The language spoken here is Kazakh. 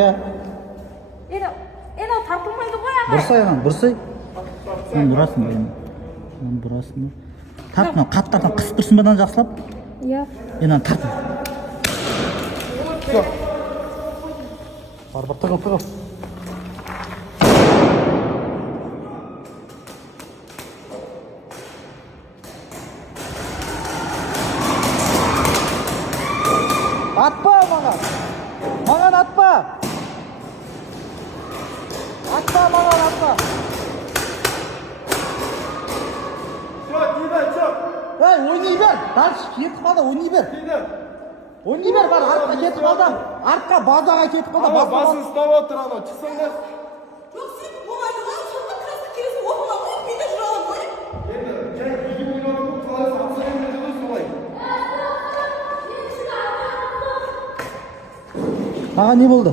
иә. Ана тартылмайды ғой аға. Бұрсай ана, бұрсай. Сен бұрасың ба енді? Сен бұрасың ба? Тартма, қаттардан қысып тұрсын ба жақсылап? Иә. Енді тарт. Бар, тығыл. Атпа маған атпа. Маған атпа. Ойнай бер. Дальше кетіп қалды, ойнай бер. Ойнай бер, бар, артқа кетіп қалды. Артқа базаға кетіп қалды. Басын ұстап отыр, ана, шықсаңдар. Жоқ, сен болмайды ғой, сонда красный келесің, оқыма ғой, мен де жүре аламын ғой. Енді, жай үйге ойнауды қалай сатса емеді солай. Аға не болды?